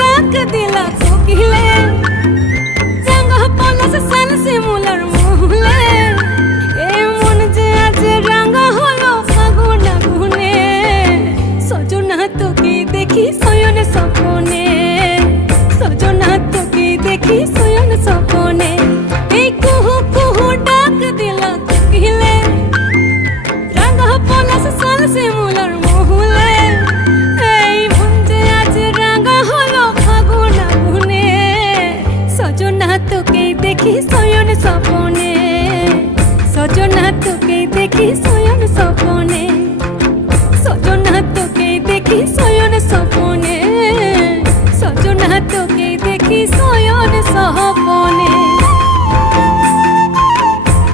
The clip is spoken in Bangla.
ডাক দিলা কোকিলে, রাঙা পলাশ সান শিমুলার মহুলে। এ মন যে আজ রাঙা হলো ফাগুন আগুনে, সজনা তোকে দেখি শয়ন স্বপনে, সজনা তোকে দেখি শয়ন স্বপনে। এই কুহু কুহু ডাক দিলা কোকিলে, রাঙা পলাশ সান শিমুলার মহুলে। এই মন যে আজ রাঙা হলো ফাগুন আগুনে, সজনা তোকে দেখি শয়ন স্বপনে, সজনা তোকে দেখি শয়ন